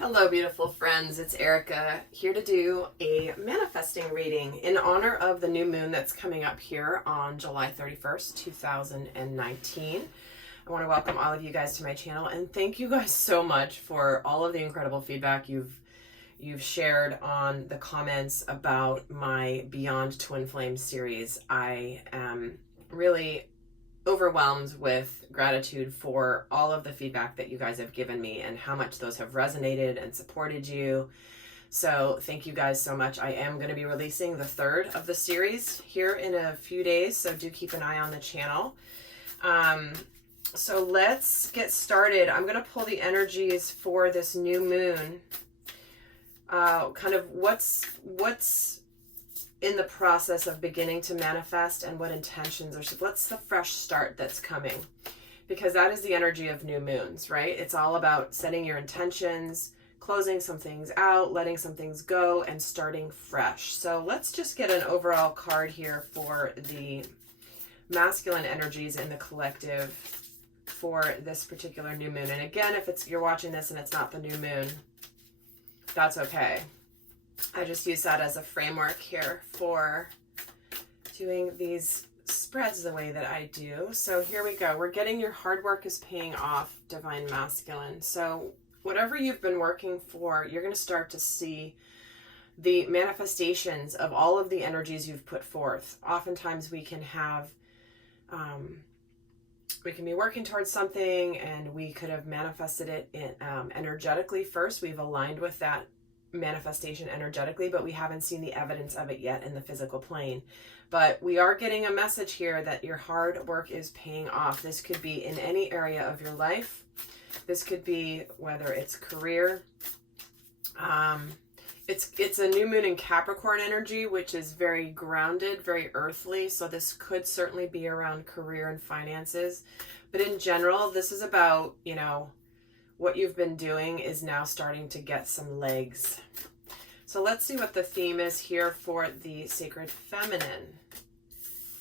Hello, beautiful friends. It's Erika here to do a manifesting reading in honor of the new moon that's coming up here on July 31st, 2019. I want to welcome all of you guys to my channel and thank you guys so much for all of the incredible feedback you've shared on the comments about my Beyond Twin Flame series. I am really overwhelmed with gratitude for all of the feedback that you guys have given me and how much those have resonated and supported you. So thank you guys so much. I am going to be releasing the third of the series here in a few days, so do keep an eye on the channel. So let's get started. I'm going to pull the energies for this new moon. Kind of what's in the process of beginning to manifest and what intentions are. What's the fresh start that's coming? Because that is the energy of new moons, right? It's all about setting your intentions, closing some things out, letting some things go, and starting fresh. So let's just get an overall card here for the masculine energies in the collective for this particular new moon. And again, if you're watching this and it's not the new moon, that's okay. I just use that as a framework here for doing these spreads the way that I do. So here we go. We're getting your hard work is paying off, Divine Masculine. So whatever you've been working for, you're going to start to see the manifestations of all of the energies you've put forth. Oftentimes we can have, we can be working towards something and we could have manifested it in, energetically first. We've aligned with that manifestation energetically, but we haven't seen the evidence of it yet in the physical plane. But we are getting a message here that your hard work is paying off. This could be in any area of your life. This could be whether it's career. It's a new moon in Capricorn energy, which is very grounded, very earthly. So this could certainly be around career and finances. But in general, this is about, you know, what you've been doing is now starting to get some legs. So let's see what the theme is here for the Sacred Feminine.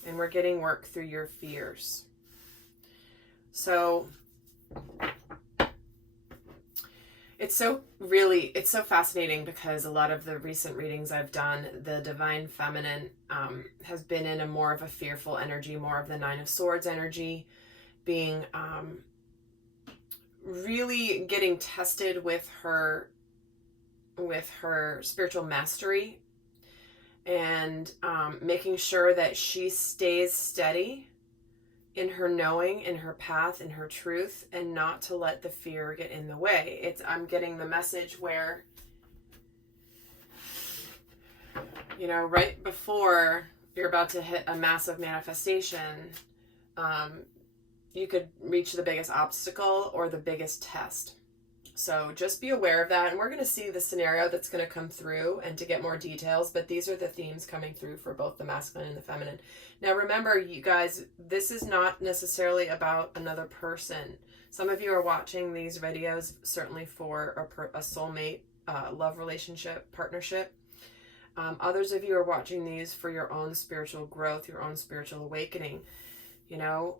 And we're getting work through your fears. So it's so fascinating because a lot of the recent readings I've done, the Divine Feminine has been in a more of a fearful energy, more of the Nine of Swords energy, being really getting tested with her spiritual mastery and making sure that she stays steady in her knowing, in her path, in her truth, and not to let the fear get in the way. I'm getting the message where, you know, right before you're about to hit a massive manifestation, you could reach the biggest obstacle or the biggest test. So just be aware of that. And we're going to see the scenario that's going to come through and to get more details. But these are the themes coming through for both the masculine and the feminine. Now, remember, you guys, this is not necessarily about another person. Some of you are watching these videos certainly for a soulmate, love relationship, partnership. Others of you are watching these for your own spiritual growth, your own spiritual awakening. You know,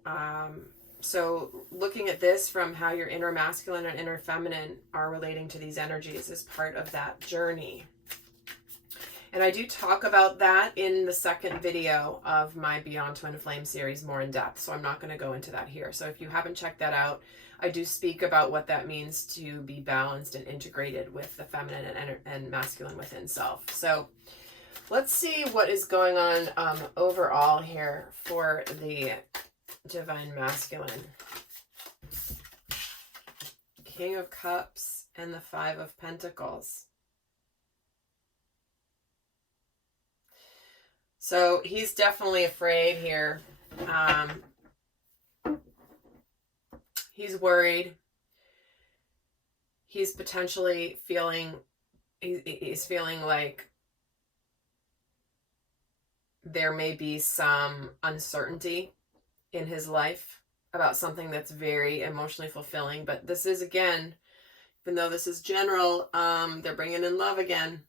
so looking at this from how your inner masculine and inner feminine are relating to these energies is part of that journey. And I do talk about that in the second video of my Beyond Twin Flame series more in depth. So I'm not going to go into that here. So if you haven't checked that out, I do speak about what that means to be balanced and integrated with the feminine and masculine within self. So let's see what is going on overall here for the Divine Masculine. King of Cups and the Five of Pentacles. So he's definitely afraid here. He's worried. He's potentially feeling, he's feeling like there may be some uncertainty in his life about something that's very emotionally fulfilling. But this is, again, even though this is general, they're bringing in love again.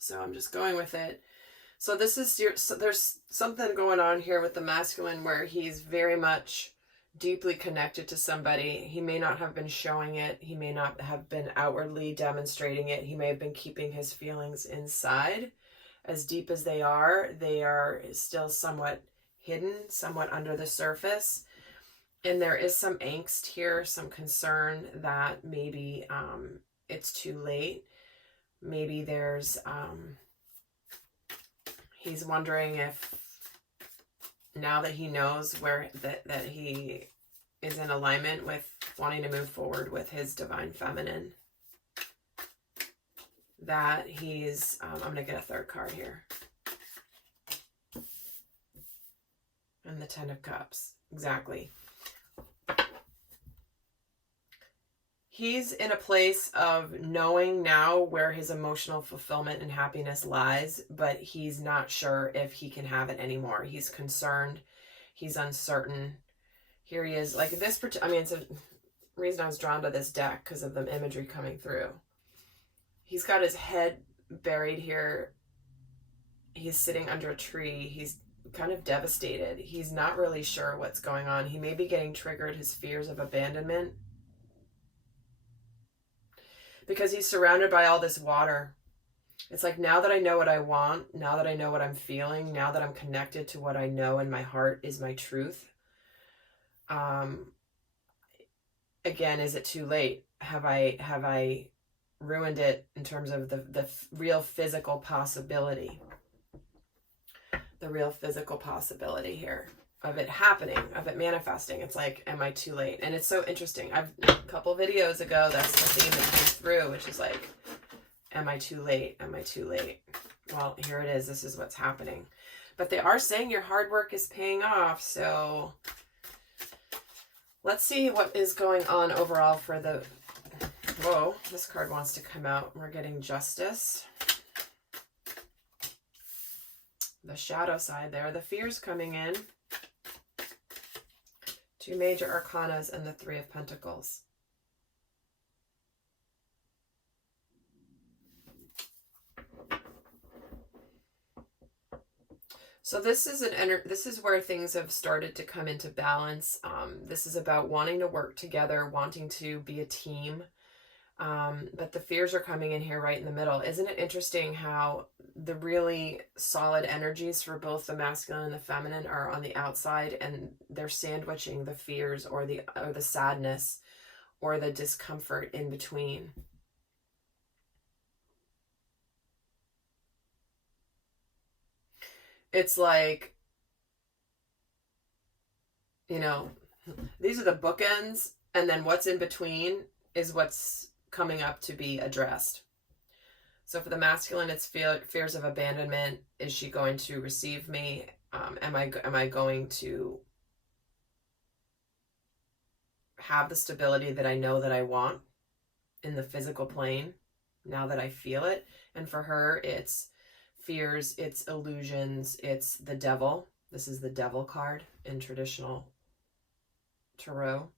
So I'm just going with it. So this is there's something going on here with the masculine where he's very much deeply connected to somebody. He may not have been showing it. He may not have been outwardly demonstrating it. He may have been keeping his feelings inside. As deep as they are still somewhat hidden, somewhat under the surface. And there is some angst here, some concern that maybe it's too late. Maybe there's, he's wondering if now that he knows where that he is in alignment with wanting to move forward with his divine feminine, that he's, I'm going to get a third card here. And the Ten of Cups. Exactly. He's in a place of knowing now where his emotional fulfillment and happiness lies, but he's not sure if he can have it anymore. He's concerned. He's uncertain. Here he is. Like this, I mean, it's a reason I was drawn to this deck because of the imagery coming through. He's got his head buried here. He's sitting under a tree. He's kind of devastated. He's not really sure what's going on. He may be getting triggered, his fears of abandonment, because he's surrounded by all this water. It's like, now that I know what I want, now that I know what I'm feeling, now that I'm connected to what I know in my heart is my truth. Again, is it too late? Have I ruined it in terms of the real physical possibility? The real physical possibility here of it happening, of it manifesting. It's like, am I too late? And it's so interesting. A couple videos ago, that's the theme that came through, which is like, am I too late? Am I too late? Well, here it is. This is what's happening. But they are saying your hard work is paying off. So let's see what is going on overall for the, whoa, this card wants to come out. We're getting Justice. The shadow side there, the fears coming in. Two major arcanas and the Three of Pentacles. So this is this is where things have started to come into balance. This is about wanting to work together, wanting to be a team. But the fears are coming in here right in the middle. Isn't it interesting how the really solid energies for both the masculine and the feminine are on the outside, and they're sandwiching the fears or the sadness or the discomfort in between. It's like, you know, these are the bookends, and then what's in between is what's coming up to be addressed. So for the masculine, it's fears of abandonment. Is she going to receive me? Am I going to have the stability that I know that I want in the physical plane now that I feel it? And for her, it's fears, it's illusions, it's the devil. This is the devil card in traditional tarot.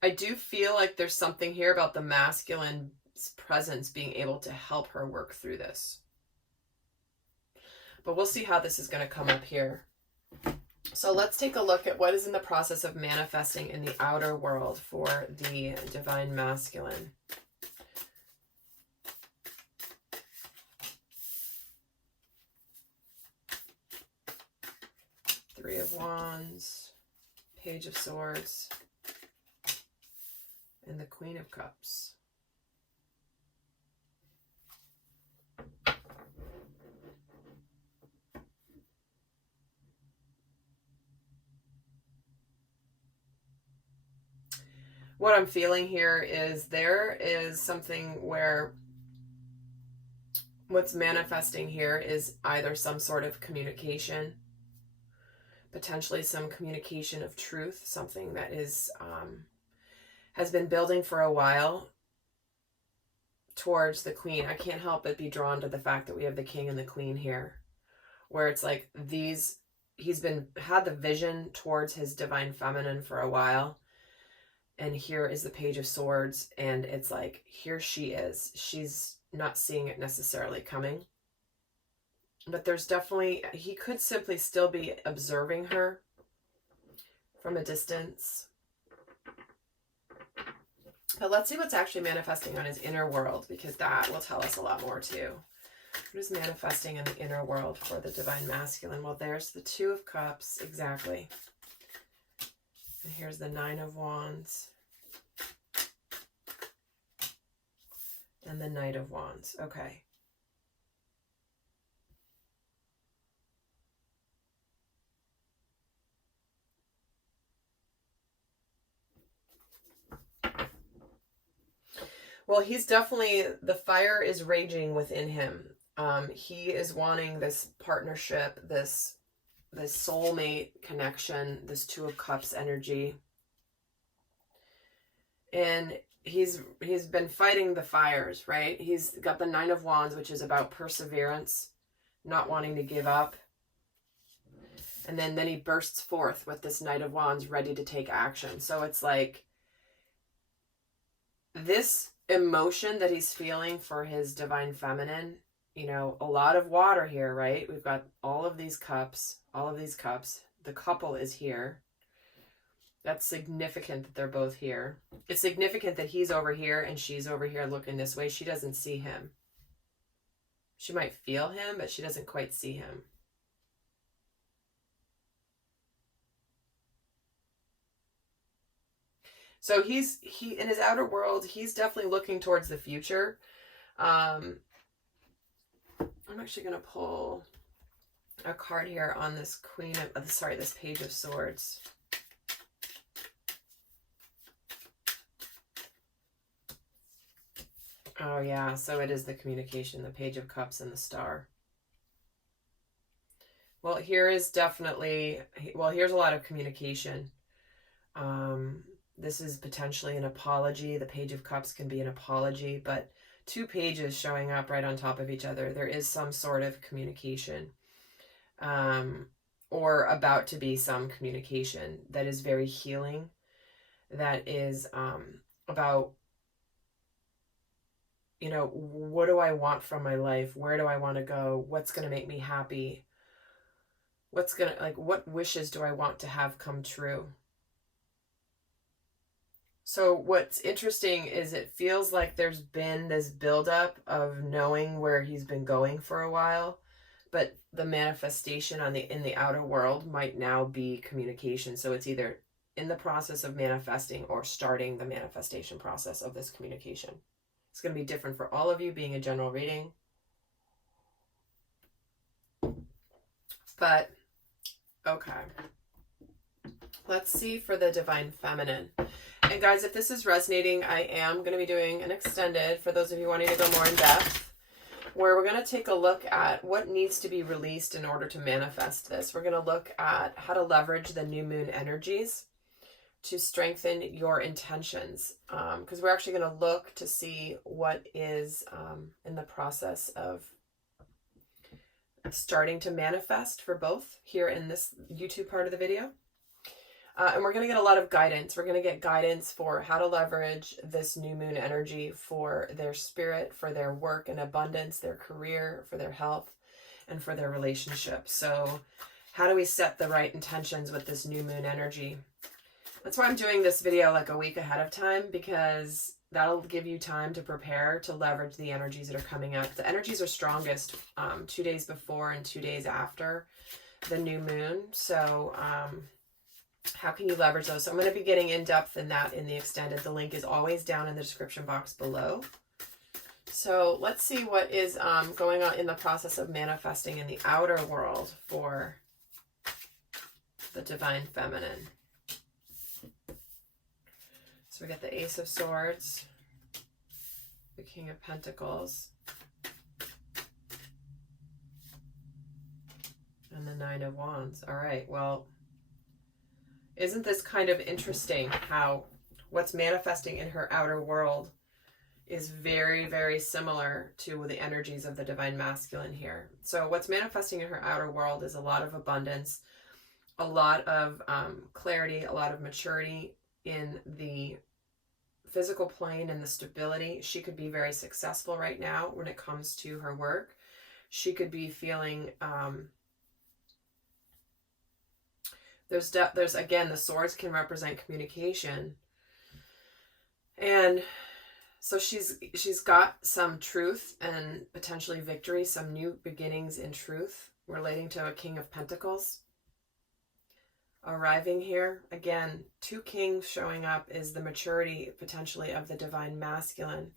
I do feel like there's something here about the masculine presence being able to help her work through this. But we'll see how this is going to come up here. So let's take a look at what is in the process of manifesting in the outer world for the divine masculine. Three of Wands, Page of Swords, and the Queen of Cups. What I'm feeling here is there is something where what's manifesting here is either some sort of communication, potentially some communication of truth, something that is has been building for a while towards the Queen. I can't help but be drawn to the fact that we have the King and the Queen here, where it's like he's had the vision towards his divine feminine for a while, and here is the Page of Swords, and it's like, here she is. She's not seeing it necessarily coming. But there's definitely, he could simply still be observing her from a distance. But let's see what's actually manifesting on his inner world, because that will tell us a lot more too. What is manifesting in the inner world for the divine masculine? Well, there's the Two of Cups, exactly. And here's the Nine of Wands. And the Knight of Wands. Okay. Well, he's definitely, the fire is raging within him. He is wanting this partnership, this soulmate connection, this Two of Cups energy. And he's been fighting the fires, right? He's got the Nine of Wands, which is about perseverance, not wanting to give up. And then he bursts forth with this Knight of Wands, ready to take action. So it's like this emotion that he's feeling for his divine feminine, you know, a lot of water here, right? We've got all of these cups, The couple is here. That's significant that they're both here. It's significant that he's over here and she's over here looking this way. She doesn't see him. She might feel him, but she doesn't quite see him. So he in his outer world, he's definitely looking towards the future. I'm actually going to pull a card here on this this Page of Swords. Oh yeah, so it is the communication, the Page of Cups and the Star. Well, here is definitely, well, here's a lot of communication. This is potentially an apology. The Page of Cups can be an apology, but two pages showing up right on top of each other. There is some sort of communication, or about to be some communication that is very healing, that is about, you know, what do I want from my life? Where do I want to go? What's going to make me happy? What wishes do I want to have come true? So what's interesting is it feels like there's been this buildup of knowing where he's been going for a while, but the manifestation in the outer world might now be communication. So it's either in the process of manifesting or starting the manifestation process of this communication. It's going to be different for all of you, being a general reading. But, okay. Let's see for the divine feminine. And guys, if this is resonating, I am going to be doing an extended, for those of you wanting to go more in depth, where we're going to take a look at what needs to be released in order to manifest this. We're going to look at how to leverage the new moon energies to strengthen your intentions, because we're actually going to look to see what is in the process of starting to manifest for both here in this YouTube part of the video. And we're going to get a lot of guidance. We're going to get guidance for how to leverage this new moon energy for their spirit, for their work and abundance, their career, for their health, and for their relationships. So how do we set the right intentions with this new moon energy? That's why I'm doing this video like a week ahead of time, because that'll give you time to prepare to leverage the energies that are coming up. The energies are strongest 2 days before and 2 days after the new moon. So how can you leverage those? So I'm going to be getting in depth in that in the extended. The link is always down in the description box below. So let's see what is going on in the process of manifesting in the outer world for the divine feminine. So we got the Ace of Swords, the King of Pentacles, and the Nine of Wands. All right, well, isn't this kind of interesting how what's manifesting in her outer world is very, very similar to the energies of the divine masculine here. So what's manifesting in her outer world is a lot of abundance, a lot of clarity, a lot of maturity in the physical plane and the stability. She could be very successful right now when it comes to her work. she could be feeling, there's again, the swords can represent communication. And so she's got some truth and potentially victory, some new beginnings in truth relating to a King of Pentacles arriving here. Again, 2 kings showing up is the maturity potentially of the divine masculine.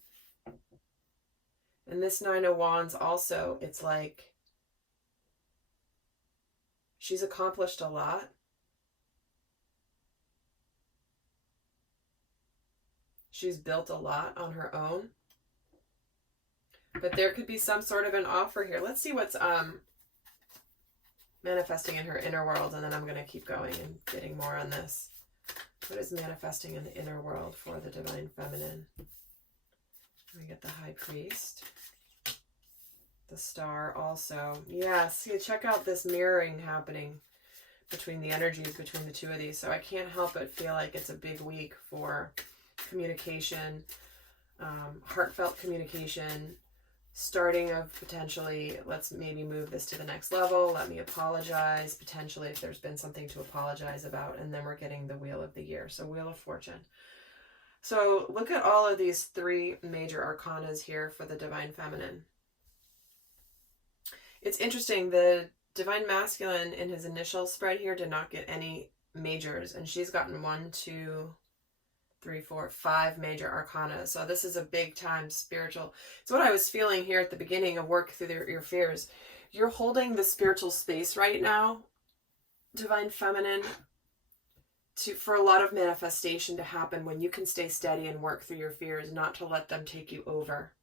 And this 9 of Wands also, it's like she's accomplished a lot. She's built a lot on her own. But there could be some sort of an offer here. Let's see what's manifesting in her inner world, and then I'm going to keep going and getting more on this. What is manifesting in the inner world for the divine feminine? We get the High Priest. The Star also. Yeah, see, check out this mirroring happening between the energies between the 2 of these. So I can't help but feel like it's a big week for communication, heartfelt communication, starting of potentially, let's maybe move this to the next level, let me apologize, potentially if there's been something to apologize about, and then we're getting the Wheel of the Year. So Wheel of Fortune. So look at all of these 3 major arcanas here for the divine feminine. It's interesting, the divine masculine in his initial spread here did not get any majors, and she's gotten 1, 2, 3, 4, 5 major arcana. So this is a big time spiritual. It's what I was feeling here at the beginning of Work Through Your Fears. You're holding the spiritual space right now, divine feminine, for a lot of manifestation to happen when you can stay steady and work through your fears, not to let them take you over.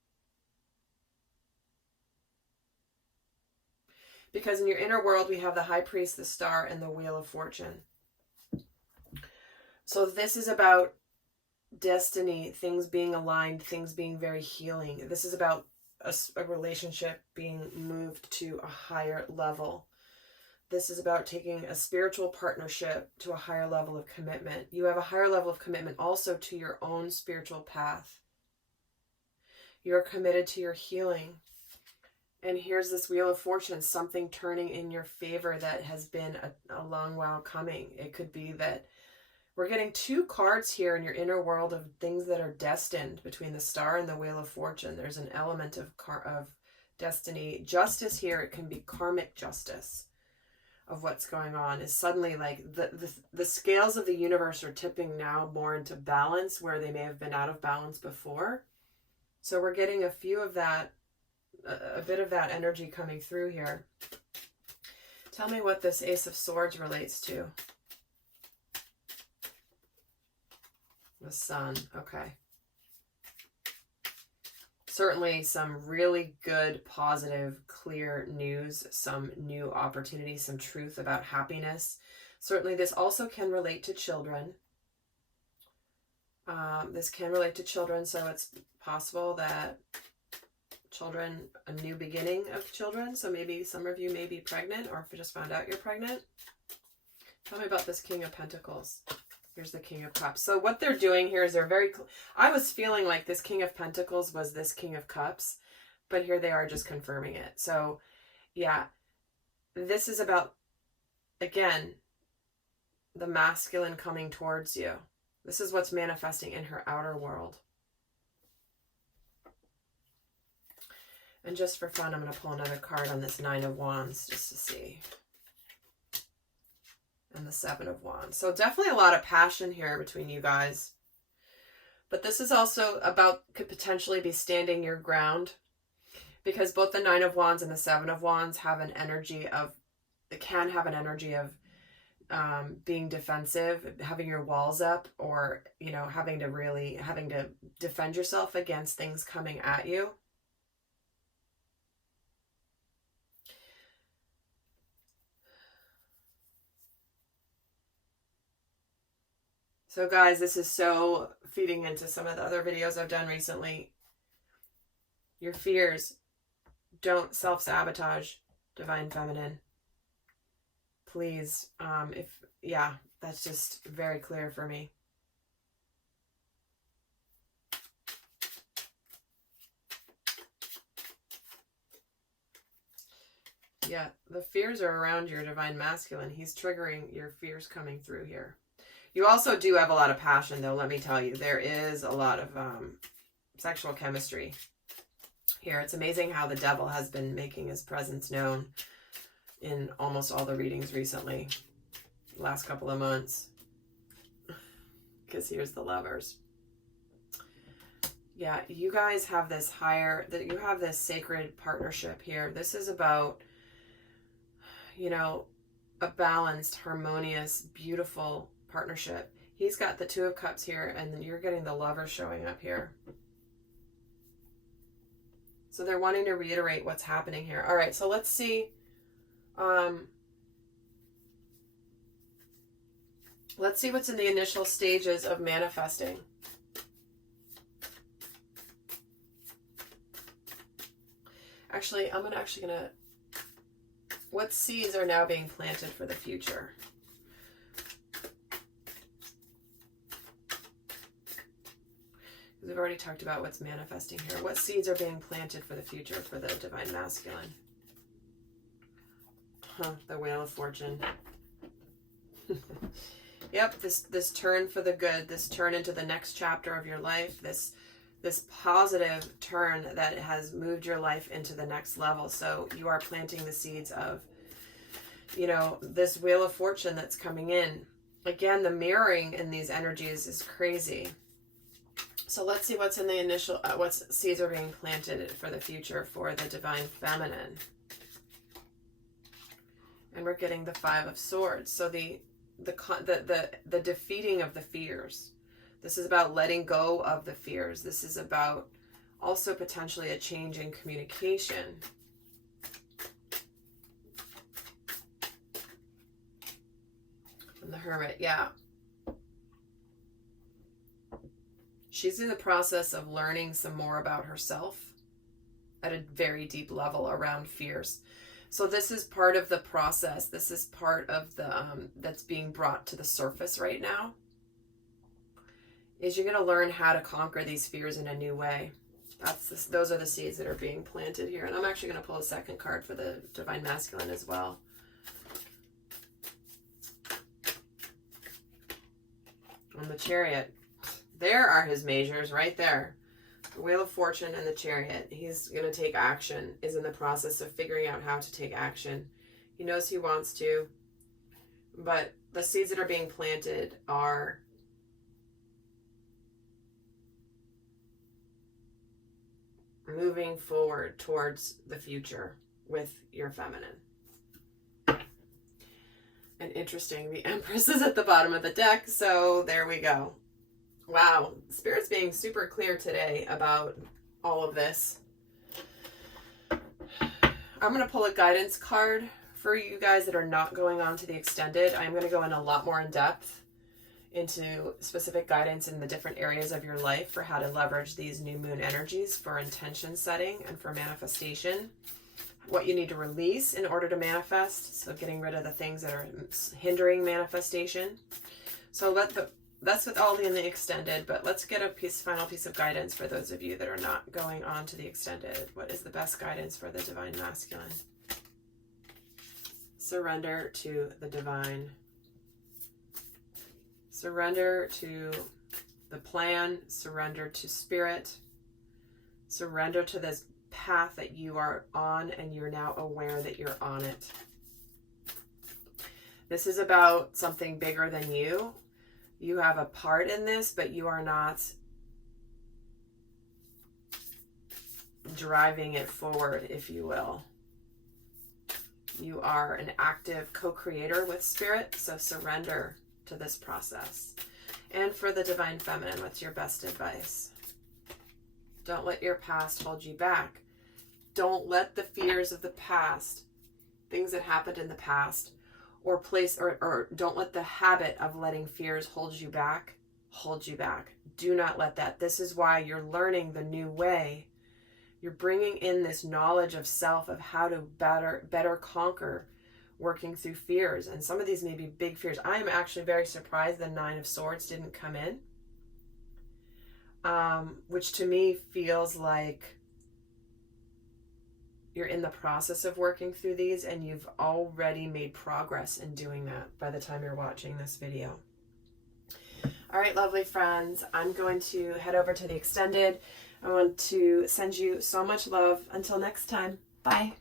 Because in your inner world, we have the High Priest, the Star, and the Wheel of Fortune. So this is about destiny, things being aligned, things being very healing. This is about a relationship being moved to a higher level. This is about taking a spiritual partnership to a higher level of commitment. You have a higher level of commitment also to your own spiritual path. You're committed to your healing. And here's this Wheel of Fortune, something turning in your favor that has been a long while coming. It could be that we're getting 2 cards here in your inner world of things that are destined between the Star and the Wheel of Fortune. There's an element of destiny. Justice here, it can be karmic justice of what's going on. Is suddenly like the scales of the universe are tipping now more into balance where they may have been out of balance before. So we're getting a few of that, a bit of that energy coming through here. Tell me what this Ace of Swords relates to. The Sun, okay. Certainly some really good, positive, clear news, some new opportunities, some truth about happiness. Certainly this also can relate to children. This can relate to children, so it's possible that children, a new beginning of children. So maybe some of you may be pregnant, or if you just found out you're pregnant. Tell me about this King of Pentacles. Here's the King of Cups. So what they're doing here is they're very... I was feeling like this King of Pentacles was this King of Cups, but here they are just confirming it. So yeah, this is about, again, the masculine coming towards you. This is what's manifesting in her outer world. And just for fun, I'm going to pull another card on this 9 of Wands just to see. And the 7 of Wands. So definitely a lot of passion here between you guys. But this is also about, could potentially be standing your ground. Because both the 9 of Wands and the 7 of Wands have an energy of, it can have an energy of being defensive, having your walls up, or, you know, having to defend yourself against things coming at you. So guys, this is so feeding into some of the other videos I've done recently. Your fears, don't self-sabotage, divine feminine. Please, yeah, that's just very clear for me. Yeah, the fears are around your divine masculine. He's triggering your fears coming through here. You also do have a lot of passion, though, let me tell you. There is a lot of sexual chemistry here. It's amazing how the devil has been making his presence known in almost all the readings recently, last couple of months. Because here's the Lovers. Yeah, you guys have this you have this sacred partnership here. This is about, you know, a balanced, harmonious, beautiful partnership. He's got the Two of Cups here, and then you're getting the Lovers showing up here. So they're wanting to reiterate what's happening here. All right, so let's see. Let's see what's in the initial stages of manifesting. Actually, I'm gonna what seeds are now being planted for the future? We've already talked about what's manifesting here. What seeds are being planted for the future for the divine masculine? The Wheel of Fortune. Yep, this turn for the good, this turn into the next chapter of your life, this positive turn that has moved your life into the next level. So you are planting the seeds of, you know, this Wheel of Fortune that's coming in. Again, the mirroring in these energies is crazy. So let's see what's in the initial, what seeds are being planted for the future for the divine feminine. And we're getting the Five of Swords. So the defeating of the fears. This is about letting go of the fears. This is about also potentially a change in communication. And the Hermit, yeah. She's in the process of learning some more about herself at a very deep level around fears. So this is part of the process. This is part of the that's being brought to the surface right now. Is you're going to learn how to conquer these fears in a new way. Those are the seeds that are being planted here. And I'm actually going to pull a second card for the divine masculine as well. On the Chariot. There are his measures right there. The Wheel of Fortune and the Chariot. He's going to take action, is in the process of figuring out how to take action. He knows he wants to, but the seeds that are being planted are moving forward towards the future with your feminine. And interesting, the Empress is at the bottom of the deck, so there we go. Wow, Spirit's being super clear today about all of this. I'm going to pull a guidance card for you guys that are not going on to the extended. I'm going to go in a lot more in depth into specific guidance in the different areas of your life for how to leverage these new moon energies for intention setting and for manifestation. What you need to release in order to manifest. So getting rid of the things that are hindering manifestation. So that's with all in the extended, but let's get a final piece of guidance for those of you that are not going on to the extended. What is the best guidance for the divine masculine? Surrender to the divine. Surrender to the plan. Surrender to spirit. Surrender to this path that you are on, and you're now aware that you're on it. This is about something bigger than you. You have a part in this, but you are not driving it forward, if you will. You are an active co-creator with spirit, so surrender to this process. And for the divine feminine, what's your best advice? Don't let your past hold you back. Don't let the fears of the past, things that happened in the past, or don't let the habit of letting fears hold you back. Do not let that. This is why you're learning the new way. You're bringing in this knowledge of self, of how to better conquer working through fears. And some of these may be big fears. I am actually very surprised the Nine of Swords didn't come in. Which to me feels like you're in the process of working through these, and you've already made progress in doing that by the time you're watching this video. All right, lovely friends, I'm going to head over to the extended. I want to send you so much love. Until next time, bye.